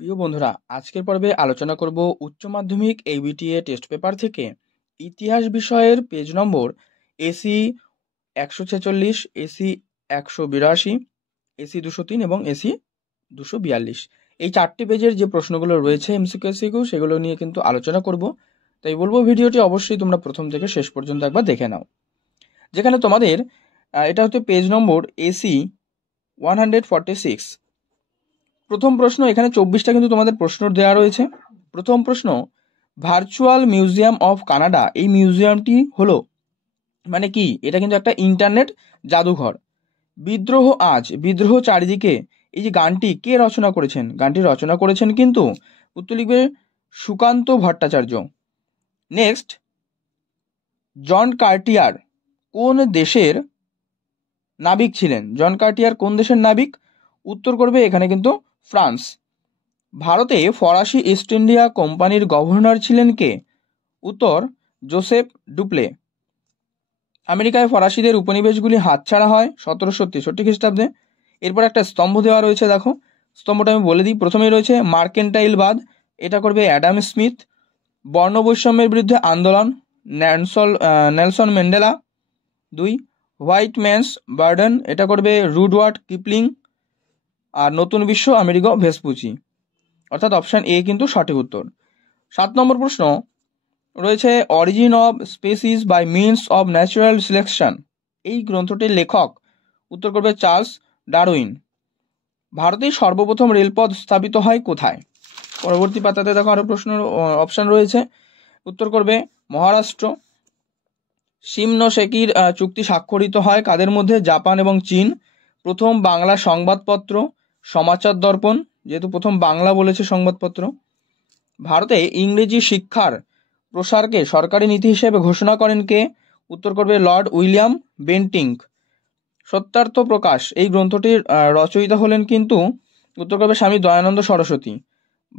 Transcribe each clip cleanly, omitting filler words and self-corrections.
প্রিয় বন্ধুরা, আজকের পর্বে আলোচনা করব উচ্চ মাধ্যমিক এবিটিএ টেস্ট পেপার থেকে ইতিহাস বিষয়ের পেজ নম্বর এসি 146, এসি 182, এসি 203 এবং এসি 242। এই 4টি পেজের যে প্রশ্নগুলো রয়েছে এমসিকিউ সেগুলো নিয়ে কিন্তু আলোচনা করব। তাই বলবো ভিডিওটি অবশ্যই তোমরা প্রথম থেকে শেষ পর্যন্ত একবার দেখে নাও। যেখানে তোমাদের এটা হচ্ছে পেজ নম্বর এসি 146। প্রথম প্রশ্ন, এখানে 24টা কিন্তু তোমাদের প্রশ্ন দেওয়া রয়েছে। প্রথম প্রশ্ন, ভার্চুয়াল মিউজিয়াম অফ কানাডা, এই মিউজিয়ামটি হলো মানে কি? এটা কিন্তু একটা ইন্টারনেট জাদুঘর। বিদ্রোহ আজ, বিদ্রোহ চারিদিকে, এই যে গানটি কে রচনা করেছেন? গানটি রচনা করেছেন কিন্তু উত্তর লিখবে সুকান্ত ভট্টাচার্য। নেক্সট, জন কার্টিয়ার কোন দেশের নাবিক ছিলেন? জন কার্টিয়ার কোন দেশের নাবিক? উত্তর করবে এখানে কিন্তু ফ্রান্স। ভারতে ফরাসি ইস্ট ইন্ডিয়া কোম্পানির গভর্নর ছিলেন কে? উত্তর জোসেফ ডুপ্লে। আমেরিকায় ফরাসিদের উপনিবেশগুলি হাতছাড়া হয় 1763 খ্রিস্টাব্দে। এরপর একটা স্তম্ভ দেওয়া রয়েছে, দেখো স্তম্ভটা আমি বলে দিই। প্রথমেই রয়েছে মার্কেন্টাইলবাদ, এটা করবে অ্যাডাম স্মিথ। বর্ণবৈষম্যের বিরুদ্ধে আন্দোলন, Nelson Mandela. 2, white man's burden, এটা করবে রুডওয়ার্ড কিপলিং। আর নতুন বিশ্ব, আমেরিগো ভেসপুচি। অর্থাৎ অপশান এ কিন্তু সঠিক উত্তর। 7 নম্বর প্রশ্ন রয়েছে origin of species by means of natural selection, এই গ্রন্থটির লেখক? উত্তর করবে চার্লস ডারউইন। ভারতের সর্বপ্রথম রেলপথ স্থাপিত হয় কোথায়? পরবর্তী পাতাতে দেখো আরো প্রশ্ন অপশান রয়েছে। উত্তর করবে মহারাষ্ট্র। শিমনোসেকির চুক্তি স্বাক্ষরিত হয় কাদের মধ্যে? জাপান এবং চীন। প্রথম বাংলা সংবাদপত্র সমাচার দর্পণ, যেহেতু প্রথম বাংলা বলেছে সংবাদপত্র। ভারতে ইংরেজি শিক্ষার প্রসারকে সরকারি নীতি হিসেবে ঘোষণা করেন কে? উত্তর করবে লর্ড উইলিয়াম বেন্টিঙ্ক। সত্যার্থ প্রকাশ, এই গ্রন্থটির রচয়িতা হলেন কিন্তু উত্তর করবে স্বামী দয়ানন্দ সরস্বতী।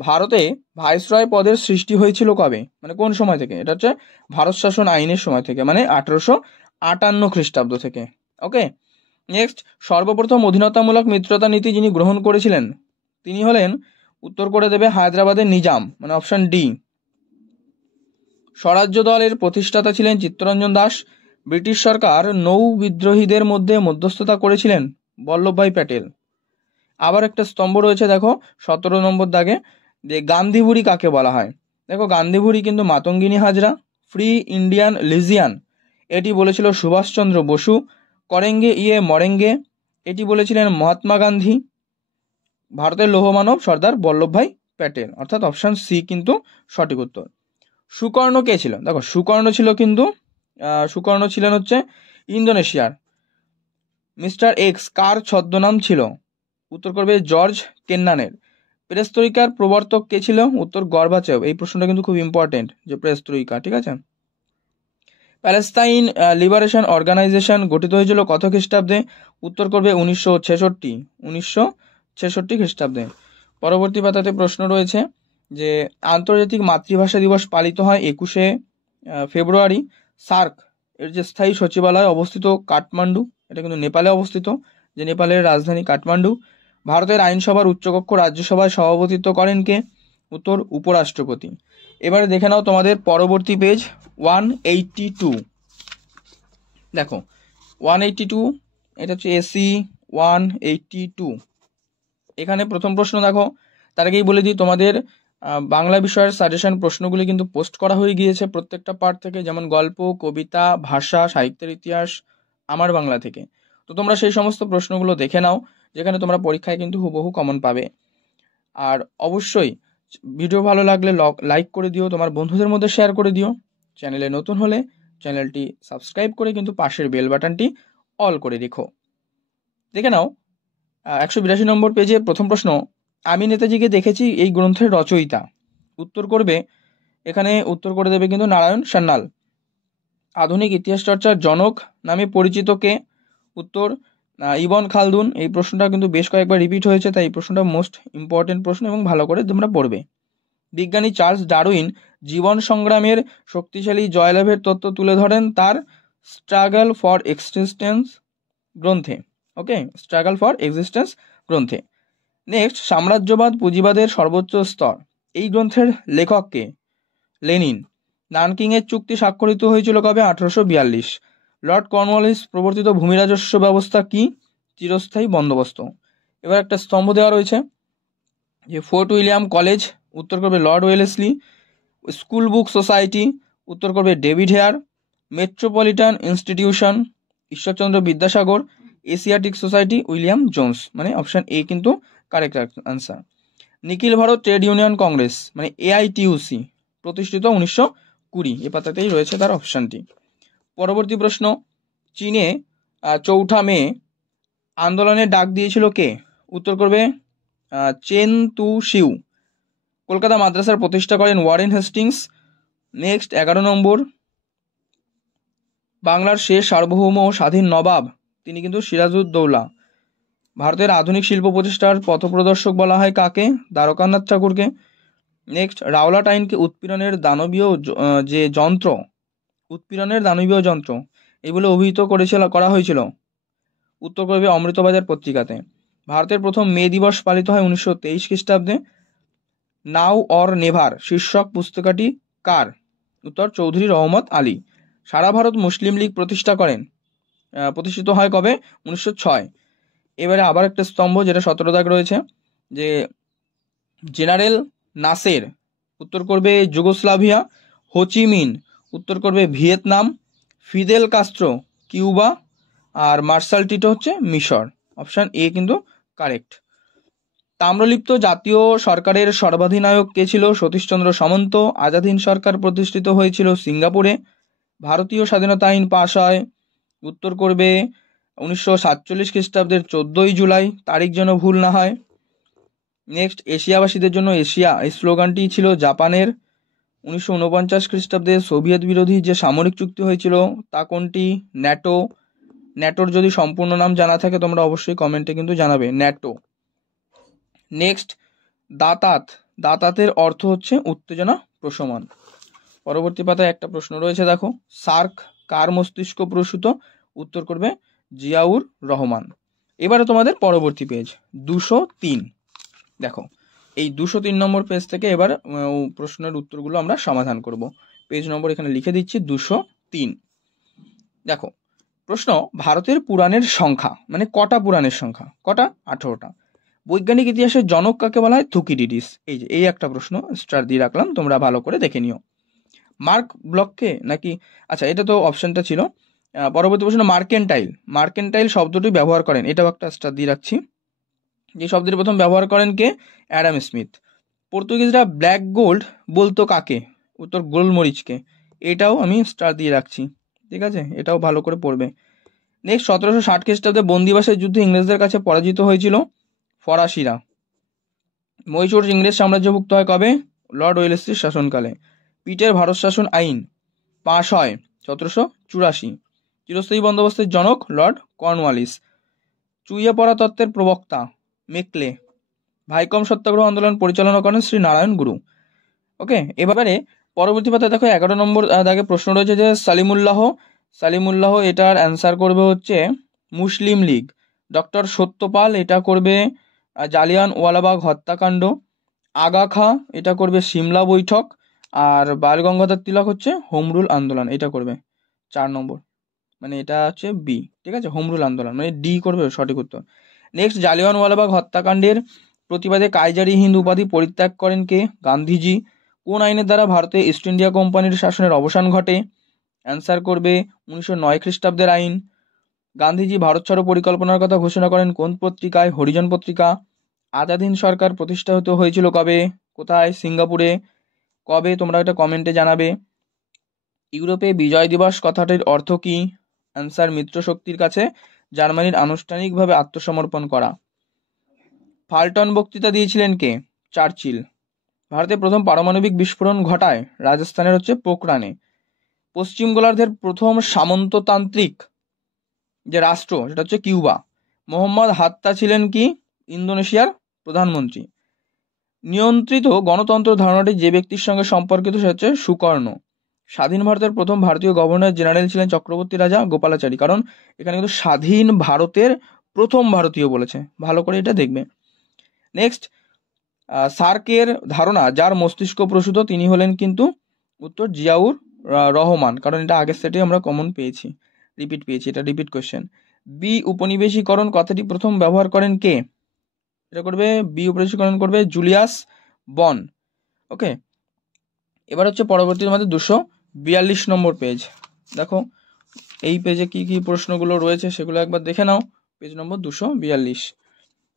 ভারতে ভাইসরয় পদের সৃষ্টি হয়েছিল কবে, মানে কোন সময় থেকে? এটা হচ্ছে ভারত শাসন আইনের সময় থেকে, মানে 1858 খ্রিস্টাব্দ থেকে। ওকে, নেক্সট, সর্বপ্রথম অধীনতামূলক মিত্রতা নীতি যিনি গ্রহণ করেছিলেন তিনি হলেন, উত্তর করে দেবে হায়দ্রাবাদের নিজাম, মানে অপশন ডি। স্বরাজ্য দলের প্রতিষ্ঠাতা ছিলেন চিত্তরঞ্জন দাস। ব্রিটিশ সরকার নৌ বিদ্রোহীদের মধ্যে মধ্যস্থতা করেছিলেন বল্লভভাই প্যাটেল। আবার একটা স্তম্ভ রয়েছে, দেখো 17 নম্বর দাগে, যে গান্ধীবুড়ি কাকে বলা হয়? দেখো গান্ধীবুড়ি কিন্তু মাতঙ্গিনী হাজরা। ফ্রি ইন্ডিয়ান লিজিয়ান, এটি বলেছিল সুভাষচন্দ্র বসু। করেঙ্গে ইয়ে মরেঙ্গে, এটি বলেছিলেন মহাত্মা গান্ধী। ভারতের লৌহমানব সর্দার বল্লভভাই প্যাটেল, অর্থাৎ অপশন সি কিন্তু সঠিক উত্তর। সুকর্ণ কে ছিল? দেখো সুকর্ণ ছিল কিন্তু সুকর্ণ ছিলেন হচ্ছে ইন্দোনেশিয়ার। মিস্টার এক্স কার ছদ্মনাম ছিল? উত্তর করবে জর্জ কেন্নানের। পেরেস্ত্রয়িকার প্রবর্তক কে ছিল? উত্তর গর্বাচেভ। এই প্রশ্নটা কিন্তু খুব ইম্পর্টেন্ট, যে পেরেস্ত্রয়িকা, ঠিক আছে। প্যালেস্তাইন লিবারেশন অর্গানাইজেশন গঠিত হয়েছিল কত খ্রিস্টাব্দে? উত্তর করবে 1966 খ্রিস্টাব্দে। পরবর্তী পাতাতে প্রশ্ন রয়েছে যে আন্তর্জাতিক মাতৃভাষা দিবস পালিত হয় 21শে ফেব্রুয়ারি। সার্ক এর যে স্থায়ী সচিবালয় অবস্থিত কাঠমান্ডু, এটা কিন্তু নেপালে অবস্থিত, যে নেপালের রাজধানী কাঠমান্ডু। ভারতের আইনসভার উচ্চকক্ষ রাজ্যসভায় সভাপতিত্ব করেন কে? উত্তর উপরাষ্ট্রপতি। এবারে দেখে নাও তোমাদের পরবর্তী পেজ 182। দেখো 182, এটা হচ্ছে এসি 182। এখানে প্রথম প্রশ্ন দেখো, তার আগেই বলে দিই তোমাদের বাংলা বিষয়ের সাজেশন প্রশ্নগুলি কিন্তু পোস্ট করা হয়ে গিয়েছে প্রত্যেকটা পার্ট থেকে, যেমন গল্প, কবিতা, ভাষা, সাহিত্যের ইতিহাস, আমার বাংলা থেকে। তো তোমরা সেই সমস্ত প্রশ্নগুলো দেখে নাও, যেখানে তোমরা পরীক্ষায় কিন্তু হুবহু কমন পাবে। আর অবশ্যই ভিডিও ভালো লাগলে লাইক করে দিও, তোমার বন্ধুদের মধ্যে শেয়ার করে দিও। চ্যানেলে নতুন হলে চ্যানেলটি সাবস্ক্রাইব করে কিন্তু পাশের বেল বাটনটি অল করে রেখো। দেখে নাও 182 নম্বর পেজে প্রথম প্রশ্ন, আমি নেতাজিকে দেখেছি এই গ্রন্থের রচয়িতা? উত্তর করবে এখানে, উত্তর করে দেবে কিন্তু নারায়ণ সান্যাল। আধুনিক ইতিহাস চর্চার জনক নামে পরিচিত কে? উত্তর ইবন খালদুন। এই প্রশ্নটা কিন্তু বেশ কয়েকবার রিপিট হয়েছে, তাই এই প্রশ্নটা মোস্ট ইম্পর্টেন্ট প্রশ্ন এবং ভালো করে তোমরা পড়বে। বিজ্ঞানী চার্লস ডারউইন জীবন সংগ্রামের শক্তিশালী জয়লাভের তত্ত্ব তুলে ধরেন তার স্ট্রাগল ফর এক্সিস্টেন্স গ্রন্থে। ওকে, স্ট্রাগল ফর এক্সিস্টেন্স গ্রন্থে। নেক্সট, সাম্রাজ্যবাদ পুঁজিবাদের সর্বোচ্চ স্তর, এই গ্রন্থের লেখক কে? লেনিন। নানকিংয়ের চুক্তি স্বাক্ষরিত হয়েছিল কবে? 1842। লর্ড কর্নওয়ালিস প্রবর্তিত ভূমি রাজস্ব ব্যবস্থা কি? চিরস্থায়ী বন্দোবস্ত। এবার একটা স্তম্ভ দেওয়া রয়েছে যে ফোর্ট উইলিয়াম কলেজ, উত্তর করবে Lord Wellesley. School book society, উত্তর করবে David Hare. Metropolitan institution, Ishwarchandra Vidyasagar. Asiatic society, William Jones. মানে অপশন এ কিন্তু কারেক্ট আনসার। নিখিল ভারত ট্রেড ইউনিয়ন কংগ্রেস মানে AITUC প্রতিষ্ঠিত 1920। এ পাতাতেই রয়েছে তার অপশানটি। পরবর্তী প্রশ্ন, চীনে 4 মে আন্দোলনের ডাক দিয়েছিল কে? উত্তর করবে চেন তু শিউ। কলকাতা মাদ্রাসার প্রতিষ্ঠা করেন ওয়ারেন হেস্টিংস। নেক্সট 11 নম্বর, বাংলার শেষ সার্বভৌম ও স্বাধীন নবাব তিনি কিন্তু সিরাজউদ্দৌলা। ভারতের আধুনিক শিল্প প্রতিষ্ঠার পথপ্রদর্শক বলা হয় কাকে? দ্বারকানাথ ঠাকুরকে। নেক্সট, রাওলাট আইনকে উৎপীড়নের দানবীয় যন্ত্র এগুলো অভিহিত করা হয়েছিল। উত্তর করবে অমৃতবাজার পত্রিকাতে। ভারতের প্রথম মে দিবস পালিত হয় 1923 খ্রিস্টাব্দে। নাও অর নেভার শীর্ষক পুস্তিকাটি কার? উত্তর চৌধুরী রহমত আলী। সারা ভারত মুসলিম লীগ প্রতিষ্ঠিত হয় কবে? 1906। এবারে আবার একটা স্তম্ভ যেটা 17 দাগ রয়েছে, যে জেনারেল নাসের, উত্তর করবে যুগোস্লাভিয়া। হোচিমিন, উত্তর করবে ভিয়েতনাম। Fidel Castro, Cuba. আর মার্শাল টিটো হচ্ছে মিশর। অপশান এ কিন্তু কারেক্ট। তাম্রলিপ্ত জাতীয় সরকারের সর্বাধিনায়ক কে ছিল? সতীশচন্দ্র সামন্ত। আজাদ হিন্দ সরকার প্রতিষ্ঠিত হয়েছিল সিঙ্গাপুরে। ভারতীয় স্বাধীনতা আইন পাশ হয়, উত্তর করবে 1947 খ্রিস্টাব্দের 14 জুলাই, তারিখ যেন ভুল না হয়। নেক্সট, এশিয়াবাসীদের জন্য এশিয়া এই স্লোগানটি ছিল জাপানের। 1949 খ্রিস্টাব্দে সোভিয়েত বিরোধী যে সামরিক চুক্তি হয়েছিল তা কোনটি? ন্যাটোর যদি সম্পূর্ণ নাম জানা থাকে তোমরা অবশ্যই কমেন্টে কিন্তু জানাবে, ন্যাটো। নেক্সট, দাতাতের অর্থ হচ্ছে উত্তেজনা প্রশমন। পরবর্তী পাতায় একটা প্রশ্ন রয়েছে, দেখো, সার্ক কার মস্তিষ্ক প্রসূত? উত্তর করবে জিয়াউর রহমান। এবারে তোমাদের পরবর্তী পেজ 203। দেখো, এই 203 নম্বর পেজ থেকে এবার প্রশ্নের উত্তরগুলো আমরা সমাধান করব। পেজ নম্বর এখানে লিখে দিচ্ছি 203। দেখো প্রশ্ন, ভারতের পুরাণের সংখ্যা মানে কটা পুরাণের সংখ্যা? কটা? 18টা। বৈজ্ঞানিক ইতিহাসের জনক কাকে বলা হয়? থুকিডিডিস। এই একটা প্রশ্ন স্টার দিয়ে রাখলাম, তোমরা ভালো করে দেখে নিও। মার্ক ব্লককে নাকি, আচ্ছা এটা তো অপশনটা ছিল। পরবর্তী প্রশ্ন, মার্কেন্টাইল শব্দটি ব্যবহার করেন, এটাও একটা স্টার দিয়ে রাখছি। যে শব্দটি প্রথম ব্যবহার করেন কে? Adam Smith. পর্তুগিজরা ব্ল্যাক গোল্ড বলতো কাকে? উত্তর গোলমরিচকে। এটাও আমি স্টার দিয়ে রাখছি, ঠিক আছে, এটাও ভালো করে পড়বে। নেক্সট, 1760 খ্রিস্টাব্দে বন্দিবাসের যুদ্ধে ইংরেজদের কাছে পরাজিত হয়েছিল ফরাসিরা। মহীশূর ইংরেজ সাম্রাজ্যভুক্ত হয় কবে? লর্ড ওয়েলেসলির শাসনকালে। পিটের ভারত শাসন আইন পাশ হয় 1784। চিরস্থায়ী বন্দোবস্তের জনক লর্ড কর্নওয়ালিস। চুইয়ে পড়া তত্ত্বের প্রবক্তা মেকলে। ভাইকম সত্যাগ্রহ আন্দোলন পরিচালনা করেন শ্রী নারায়ণ গুরু। ওকে, এবারে পরবর্তী পাতায় দেখো 11 নম্বর দাগে প্রশ্ন রয়েছে যে সালিমুল্লাহ এটার অ্যান্সার করবে হচ্ছে মুসলিম লীগ। ডক্টর সত্যপাল এটা করবে জালিয়ান ওয়ালাবাগ হত্যাকাণ্ড। আগা খা এটা করবে সিমলা বৈঠক। আর বাল গঙ্গাধর তিলক হচ্ছে হোম রুল আন্দোলন, এটা করবে 4 নম্বর, মানে এটা হচ্ছে বি, ঠিক আছে, হোম রুল আন্দোলন মানে ডি করবে সঠিক উত্তর। নেক্সট, জালিয়ানওয়ালাবাগ হত্যাকাণ্ডের প্রতিবাদে কাইজারি হিন্দ উপাধি পরিত্যাগ করেন কে? গান্ধীজি। কোন আইনের দ্বারা ভারতে ইস্ট ইন্ডিয়া কোম্পানির শাসনের অবসান ঘটে? অ্যান্সার করবে 1909 খ্রিস্টাব্দের আইন। গান্ধীজি ভারত ছাড়ো পরিকল্পনার কথা ঘোষণা করেন কোন পত্রিকায়? হরিজন পত্রিকা। আজাদ হিন্দ সরকার প্রতিষ্ঠিত হয়েছিল কবে? কোথায়? সিঙ্গাপুরে। কবে? তোমরা এটা কমেন্টে জানাবে। ইউরোপে বিজয় দিবস কথাটির অর্থ কি? অ্যান্সার মিত্রশক্তির কাছে জার্মানির আনুষ্ঠানিকভাবে আত্মসমর্পণ করা। ফাল্টন বক্তৃতা দিয়েছিলেন কে? চার্চিল। ভারতে প্রথম পারমাণবিক বিস্ফোরণ ঘটায় রাজস্থানের হচ্ছে পোখরানে। পশ্চিম গোলার্ধের প্রথম সামন্ততান্ত্রিক যে রাষ্ট্র সেটা হচ্ছে কিউবা। মোহাম্মদ হাত্তা ছিলেন কি? ইন্দোনেশিয়ার প্রধানমন্ত্রী। নিয়ন্ত্রিত গণতন্ত্র ধারণাটি যে ব্যক্তির সঙ্গে সম্পর্কিত সে হচ্ছে সুকর্ণ। স্বাধীন ভারতের প্রথম ভারতীয় গভর্নর জেনারেল ছিলেন চক্রবর্তী রাজা গোপালাচারী, কারণ এখানে কিন্তু স্বাধীন ভারতের প্রথম ভারতীয় বলেছে, ভালো করে এটা দেখবে। নেক্সট, সার্কের ধারণা যার মস্তিষ্ক প্রসূত তিনি হলেন কিন্তু উত্তর জিয়াউর রহমান, কারণ এটা আগের সেটে আমরা কমন পেয়েছি, রিপিট পেয়েছি, এটা রিপিট কোশ্চেন। বি উপনিবেশীকরণ কথাটি প্রথম ব্যবহার করেন কে? এটা করবে বি উপনিবেশীকরণ করবে জুলিয়াস বন। ওকে, এবার হচ্ছে পরবর্তী আমাদের 242 নম্বর পেজ। দেখো এই পেজে কি কি প্রশ্নগুলো রয়েছে সেগুলো একবার দেখে নাও। পেজ নম্বর 242।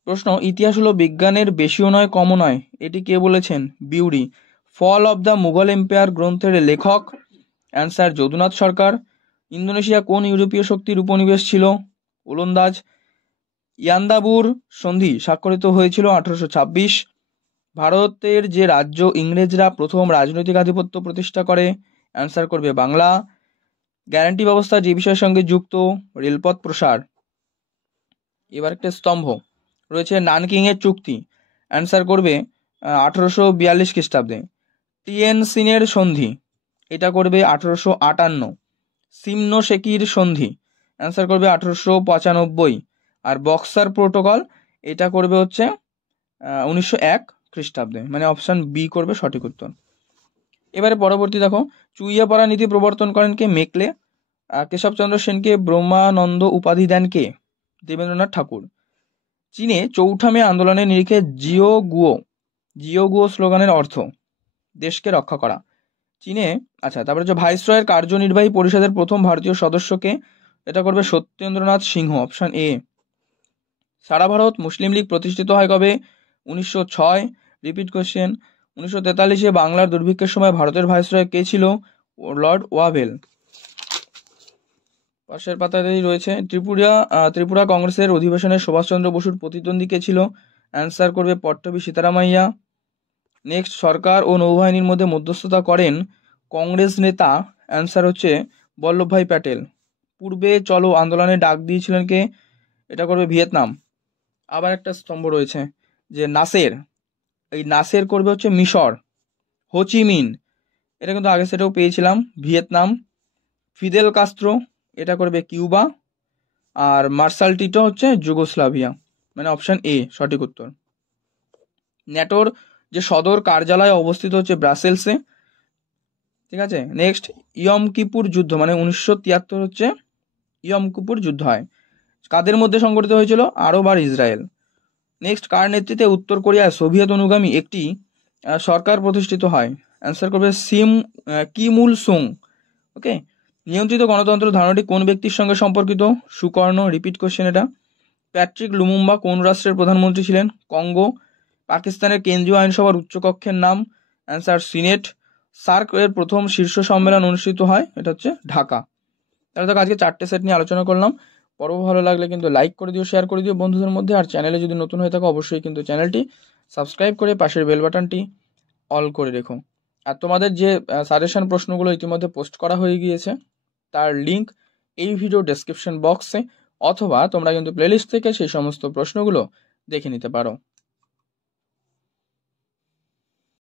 প্রশ্ন, ইতিহাস হলো বিজ্ঞানের বেশিও নয় কমও নয়, এটি কে বলেছেন? বিউরি। Fall of the Mughal empire গ্রন্থের লেখক? অ্যান্সার যদুনাথ সরকার। ইন্দোনেশিয়া কোন ইউরোপীয় শক্তির উপনিবেশ ছিল? ওলন্দাজ। ইয়ান্দাবুর সন্ধি স্বাক্ষরিত হয়েছিল 1826। ভারতের যে রাজ্য ইংরেজরা প্রথম রাজনৈতিক আধিপত্য প্রতিষ্ঠা করে? অ্যান্সার করবে বাংলা। গ্যারান্টি ব্যবস্থা যে বিষয়ের সঙ্গে যুক্ত? রেলপথ প্রসার। এবার একটা স্তম্ভ রয়েছে নানকিং এর চুক্তি, অ্যান্সার করবে 1842 খ্রিস্টাব্দে। টিয়েনসিনের সন্ধি, এটা করবে 1858। সিমনো শেকির সন্ধি, অ্যান্সার করবে 1895। আর বক্সার প্রোটোকল, এটা করবে হচ্ছে 1901 খ্রিস্টাব্দে, মানে অপশান বি করবে সঠিক উত্তর। এবারে পরবর্তী দেখো, চুইয়াপাড়া নীতি প্রবর্তন করেন কে? মেকলে। কেশবচন্দ্র সেনকে ব্রহ্মানন্দ উপাধি দেন কে? দেবেন্দ্রনাথ ঠাকুর। চীনে চৌঠা মে আন্দোলনের নিরিখে জিও গুয়ো স্লোগানের অর্থ? দেশকে রক্ষা করা। চীনে, আচ্ছা, তারপরে হচ্ছে ভাইসরয়ের কার্যনির্বাহী পরিষদের প্রথম ভারতীয় সদস্যকে? এটা করবে সত্যেন্দ্রনাথ সিংহ, অপশন এ। সারা ভারত মুসলিম লীগ প্রতিষ্ঠিত হয় কবে? 1906। Repeat question. 1943-এ বাংলার দুর্ভিক্ষের সময় ভারতের ভাইসরয় কে ছিল? Lord Wavell. পাশের পাতাতেই রয়েছে ত্রিপুরা কংগ্রেসের অধিবেশনে সুভাষচন্দ্র বসুর প্রতিদ্বন্দ্বী কে ছিল? অ্যান্সার করবে পট্টবী সীতারামাইয়া। নেক্সট, সরকার ও নৌবাহিনীর মধ্যে মধ্যস্থতা করেন কংগ্রেস নেতা? অ্যান্সার হচ্ছে বল্লভভাই প্যাটেল। পূর্বে চলো আন্দোলনে ডাক দিয়েছিলেন কে? এটা করবে ভিয়েতনাম। আবার একটা স্তম্ভ রয়েছে যে নাসের, এই নাসের করবে হচ্ছে মিশর। হোচিমিন, এটা কিন্তু আগে সেটাও পেয়েছিলাম, ভিয়েতনাম। ফিদেল কাস্ত্রো, এটা করবে কিউবা। আর মার্শাল টিটো হচ্ছে যুগোস্লাভিয়া, মানে অপশান এ সঠিক উত্তর। ন্যাটোর যে সদর কার্যালয় অবস্থিত হচ্ছে ব্রাসেলসে, ঠিক আছে। নেক্সট, ইয়ম কিপুর যুদ্ধ, মানে 1973 হচ্ছে ইয়ম কিপুর যুদ্ধ হয়, কাদের মধ্যে সংঘটিত হয়েছিল? আরব আর ইসরায়েল। নেক্সট, কার নেতৃত্বে উত্তর কোরিয়ায় সোভিয়েত অনুগামী একটি সরকার প্রতিষ্ঠিত হয়? অ্যান্সার করবে কিম উল সুং। ওকে, নিয়ন্ত্রিত গণতন্ত্র ধারণাটি কোন ব্যক্তির সঙ্গে সম্পর্কিত? সুকর্ণ। রিপিট কোশ্চেন এটা। প্যাট্রিক লুমুম্বা কোন রাষ্ট্রের প্রধানমন্ত্রী ছিলেন? কঙ্গো। পাকিস্তানের কেন্দ্রীয় আইনসভার উচ্চকক্ষের নাম? Answer senate. সার্ক এর প্রথম শীর্ষ সম্মেলন অনুষ্ঠিত হয়? এটা হচ্ছে ঢাকা। তাহলে তো আজকে 4টে সেট নিয়ে আলোচনা করলাম। পর্ব ভালো লাগলে কিন্তু লাইক করে দিও, শেয়ার করে দিও বন্ধুদের মধ্যে। আর চ্যানেলে যদি নতুন হয়ে থাকো অবশ্যই কিন্তু চ্যানেলটি সাবস্ক্রাইব করে পাশের বেল বাটনটি অল করে রেখো। আর তোমাদের যে সাজেশন প্রশ্নগুলো ইতিমধ্যে পোস্ট করা হয়ে গিয়েছে তার লিঙ্ক এই ভিডিও ডেসক্রিপশন বক্সে, অথবা তোমরা কিন্তু প্লেলিস্ট থেকে সেই সমস্ত প্রশ্নগুলো দেখে নিতে পারো।